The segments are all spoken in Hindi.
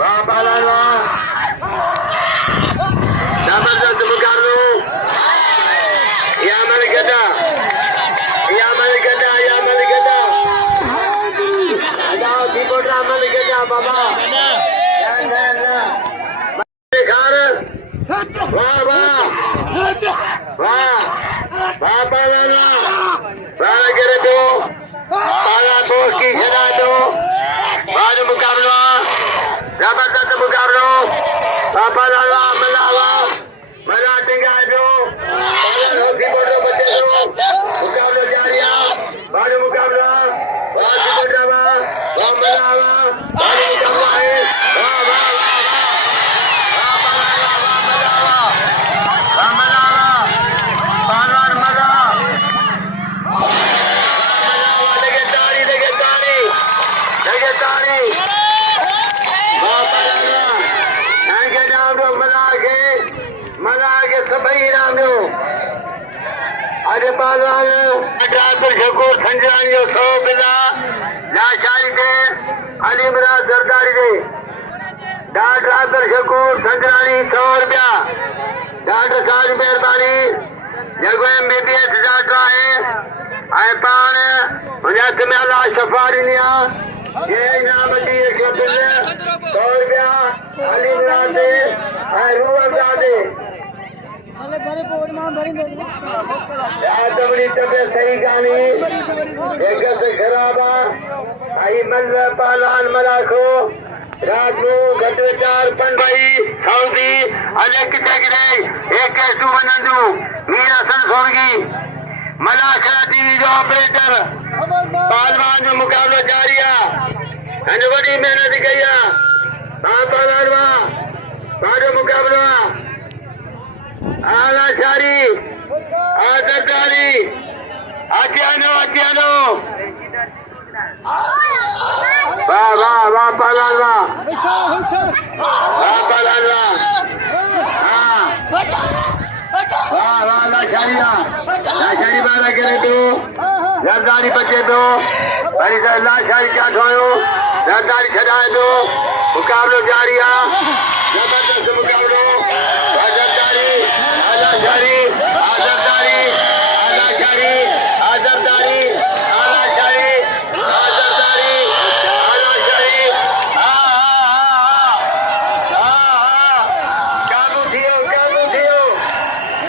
बाबा लाला जबरदस्त मुकाबलो या मल गदा अदा कीबोर्ड मल गदा बाबा घर वाह वाह वाह बाबा लाला बाला करे दो बाला दोस्त की खिला दो बाद मुकाबला जबरदस्त मुकाबलो बाबा लाला मलावा मला टिंगा दो बाला कीबोर्ड बचे दो मुकाबला जारिया बाद मुकाबला वाह कीबोर्ड वाह मलावा बाद मुकाबला है वाह वाह अरे बालवान ड्राइवर शकूर संजरानी जो 100 बिला लाशारी दे अली इमरान जरदारी दे ड्राइवर शकूर संजरानी 100 रुपया डॉक्टर सारी मेहरबानी जगो MBBS डॉक्टर है आए पान हुजात में अल्लाह शफारी निया ये नाम दी 100 रुपया अली इमरान दे आए रूह दे बड़ी तबियत सही गानी एक से खराबा आई मलवा पालान मलाखो रात को घट विचार पन भाई सऊदी अले किटे किटे एक कैसू वनंदू मीरा सन सोगी मलाखा टीवी जो ऑपरेटर पालवान जो मुकाबला जारिया हन बड़ी मेहनत कया पालवान बारो मुकाबला आला शारी आदरदारी आज्ञानो वाह वाह वाह पालान वाह पालान वाह वाह लाशारी बारा करे तो जरदारी बचे तो बड़ी लाशारी क्या ठोयो जरदारी छड़ाए तो मुकाबलो जारिया जबरदस्त मुकाबलो आजादारी आजादारी आजादारी आजादारी आजादारी आजादारी आजादारी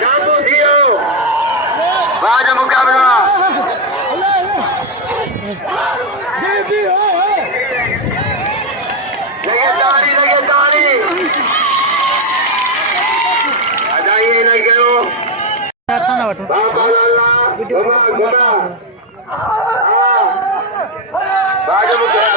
काबू थियो बाद मुकाबला लगातारी अदाई नहीं करो बाबा लाला घुमा बाद मुकाबला